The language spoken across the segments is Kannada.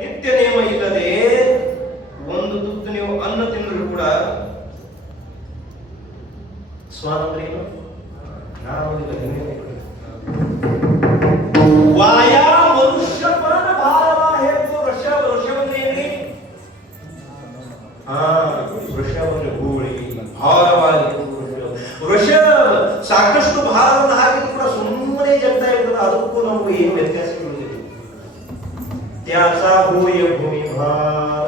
ನಿತ್ಯ ನಿಯಮ ಇಲ್ಲದೆ ಒಂದು ತುತ್ತು ನೀವು ಅನ್ನ ತಿಂದರೂ ಕೂಡ ಸ್ವಾನ ಅಂದ್ರೆ ಏನು? ವಾಯ ಮನುಷ್ಯಪಾನ ಭಾರವ ಹೇತು ವೃಷಭವನ್ನೇನ್ರಿ? ವೃಷಭವನ್ನು ಹೂಳಿ ಭಾರವಾಗಿ ವೃಷಭ ಸಾಕಷ್ಟು ಭಾರವನ್ನು ಹಾಕಿದ್ರು ಕೂಡ ಸುಮ್ಮನೆ ಜಗ್ತಾ ಇರ್ತದೆ. ಅದಕ್ಕೂ ನಮಗೂ ಏನು ವ್ಯತ್ಯಾಸ ಇರುವುದಿಲ್ಲ. ತ್ಯಾಸ ಭೂಮಿಯ ಭೂಮಿ ಭಾರ,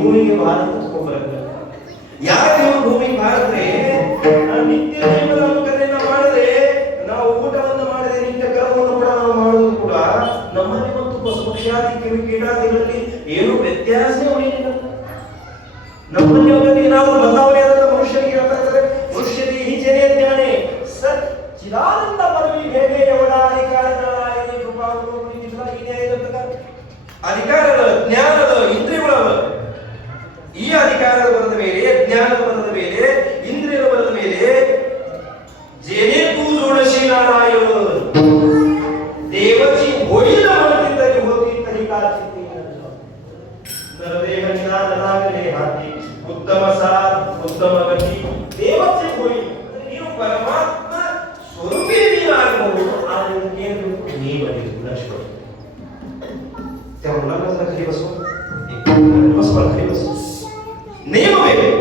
ಭೂಮಿಗೆ ಭಾರ ತಗೊಂಡ್ಬರಲ್ಲ. ಯಾಕೆ ನೀವು ಭೂಮಿಗೆ ಭಾರದ್ರೆ ನಿತ್ಯ ನಿಯಮಗಳನ್ನು ಮಾಡಿದ್ರೆ ನಾವು ಊಟವನ್ನು ಮಾಡಿದ್ರೆ ನಿತ್ಯ ಕರ್ಮವನ್ನು ಕೂಡ ನಾವು ಮಾಡುವುದು ಕೂಡ ನಮ್ಮಲ್ಲಿ ಮತ್ತು ಪಶುಪಕ್ಷಾದಿ ಕೀಟಾದಿಗಳಲ್ಲಿ ಏನು ವ್ಯತ್ಯಾಸ ಉಳಿದಿಲ್ಲ. ನಮ್ಮಲ್ಲಿ ನಾವು ಬದಲಾವಣೆಯಾದ ಮನುಷ್ಯನಿಗೆ ಹೇಳ್ತಾರೆ ಮನುಷ್ಯನಿಗೆ ಈಚೆನೆ ಜ್ಞಾನೇ ಸತ್ ಚಿದಾನಂದ ಪರವಿ ಹೇಗೆ ಅವಳ ಅಧಿಕಾರಗಳಾಗಿದೆ ಕೃಪಾಗಳು ಅಧಿಕಾರಗಳ ಜ್ಞಾನದ ಇಂದ್ರಿಯಗಳ ಈ ಅಧಿಕಾರದ ಬರದ ಮೇಲೆ ಜ್ಞಾನದ ಬರದ ಮೇಲೆ ಇಂದ್ರಿಯದ ಬರದ ಮೇಲೆ जेने तू जोडशी नारायण देवाची होईल म्हणती तरी होती तरी काचिती नरदेह ज्ञान लागले हाती उत्तम साध उत्तम गती देवाची होईल ನೀವು ಪರಮಾತ್ಮ ಸ್ವರೂಪಿ ನೀನಾಗಬಹುದು. ಆದರೆ ನೀವು ಲಕ್ಷ್ಯ त्या मुलाला जरा खाली बसवा, खाली बसवा. नियम ಬೇಕು.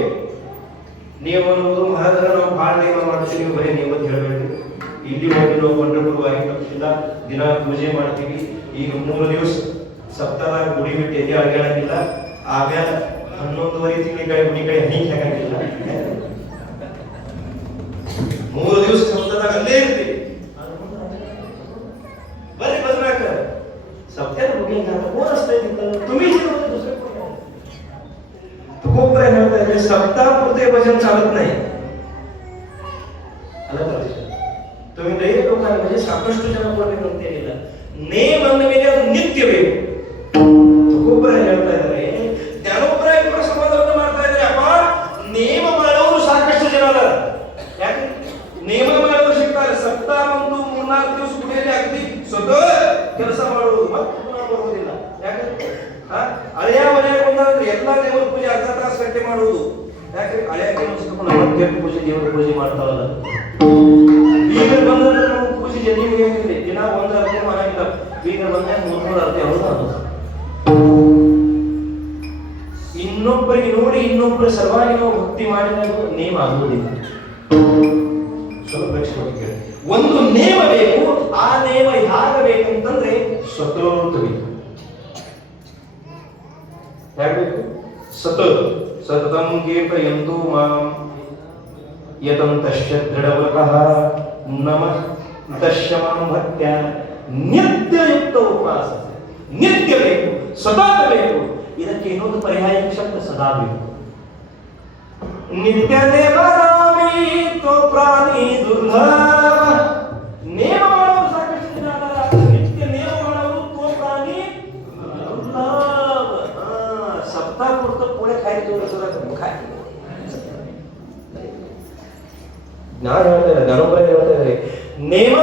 ನಿಯಮ ಅನ್ನೋದು ಮಹಾರಾಜರ ನಾವು ಭಾಳ ನಿಯಮ ಮಾಡ್ತೀವಿ. ನೀವು ಬರೀ ನಿಯಮ ಹೇಳಬೇಡಿ. ಇಲ್ಲಿ ಹೋಗಿ ನಾವು ಪಂಡರಪುರ ಆಗಿಲ್ಲ ದಿನ ಪೂಜೆ ಮಾಡ್ತೀವಿ. ಈಗ 3 ದಿವಸ ಸಪ್ತಾಹ ಗುಡಿ ಬಿಟ್ಟು ಎಲ್ಲಿ ಅಡ್ಗಾಡಂಗಿಲ್ಲ. ಆಮೇಲೆ 11 ತಿಂಗಳ ಗುಡಿ ಕಡೆ ಹಿಂಗೆ ಹಾಕಂಗಿಲ್ಲ. 3 ದಿವಸ ಸಪ್ತಾಹ ಅಲ್ಲೇ ಇರ್ತೀವಿ. बरे बजरा कर सप्त्यात बुकिंग करा. कोण असते तिथं? तुम्हीच दुसरे कोण? तो खूप प्रयत्न होता. सप्ताह पुरते भजन चालत नाही. आलं पाहिजे. तुम्ही लई लोकांना म्हणजे साकष्ट जन कोणी म्हणते गेला नेम अंद ಮೇಲೆ ಅದು ನಿತ್ಯ ಬೇಕು. खूप प्रयत्न ಹೇಳ್ತಾ ಇದ್ದಾರೆ. ಜ್ಞಾನೋಪರಾಯ ಕೂಡ ಸಮಾಧಾನ ಮಾಡ್ತಾ ಇದ್ದಾರೆ. ಅಪ್ಪ ನೇಮ ಮಾಡೋರು ಸಾಕಷ್ಟು ಜನ ಅಲ್ಲ. ಯಾಕೆ ನೇಮ ಮಾಡೋರು ಸಿಗ್ತಾರೆ. ಸಪ್ತಾಹ ಒಂದು 3-4 ದಿವಸ ಗುಡಿಯಲ್ಲಿ ಅಗದಿ ಸ್ವತಃ ಕೆಲಸ ಮಾಡೋದು ಮತ್ತೆ ಪುನಃ ಬರುವುದಿಲ್ಲ. ಯಾಕಂದ್ರೆ ಹಳೆಯ ಮನೆಯಾಗ ಬಂದ್ರೆ ಎಲ್ಲ ದೇವರ ಪೂಜೆ ಅರ್ಧ ತಾಸು ಗಂಟೆ ಮಾಡುವುದು. ಯಾಕಂದ್ರೆ ಹಳೆಯ ಮತ್ತೆ ಪೂಜೆ ದೇವರ ಪೂಜೆ ಮಾಡ್ತಾವಲ್ಲ. ಬೀಗರ್ ಬಂದ್ರೆ ನಾವು ಪೂಜೆ ಜನಿಗೆ ಏನಿದೆ ದಿನ 1 ಅರ್ಧ ಮಾಡಂಗಿಲ್ಲ. ಬೀಗರ್ ಬಂದ್ರೆ 3 ಅರ್ಧ ಹೌದು. ಇನ್ನೊಬ್ಬರಿಗೆ ನೋಡಿ ಇನ್ನೊಬ್ಬರ ಸಲುವಾಗಿ ನಾವು ಭಕ್ತಿ ಮಾಡಿದಾಗ ನೇಮ ಆಗುವುದಿಲ್ಲ. ಸ್ವಲ್ಪ ಲಕ್ಷ್ಯ ಒಂದು ನೇಮ ಬೇಕು. ಆ ನೇಮ ಯಾಗಬೇಕಂತಂದ್ರೆ ಸ್ವತಂತ್ರ ಬೇಕು. ಯಾಕಬೇಕು? ಸತತಂ ಕೀರ್ತಯಂತು ಮಾಂ ಯತಂತಶ್ಚ ದೃಢವ್ರತಃ ನಮಃ ದಶ್ಯಮಾಂ ಭಕ್ತ್ಯ ನಿತ್ಯಯುಕ್ತ ಉಪಾಸನೆ. ನಿತ್ಯ ಬೇಕು, ಸದಾ ಬೇಕು. ಇದಕ್ಕೆ ಇನ್ನೊಂದು ಪರ್ಯಾಯ ಶಬ್ದ ಸದಾ ಬೇಕು. ನಿತ್ಯ ನೇಮನಾಮಿ ತೋ ಪ್ರಾಣಿ ದುರ್ಲಭ. ನೇಮ ಮಾಡೋರು ಸಾಕಷ್ಟು ಜನ ಅದಾರ. ನಿತ್ಯ ನೇಮ ಮಾಡೋರು ತೋ ಪ್ರಾಣಿ ದುರ್ಲಭ. ಸಪ್ತಾಹ ಪೂರ್ತ ಪೋಳೆ ಖಾಯ್ತು ಖಾಯ್ ನಾನು ಹೇಳ್ತಾ ಇದ್ದಾರೆ. ನೇಮ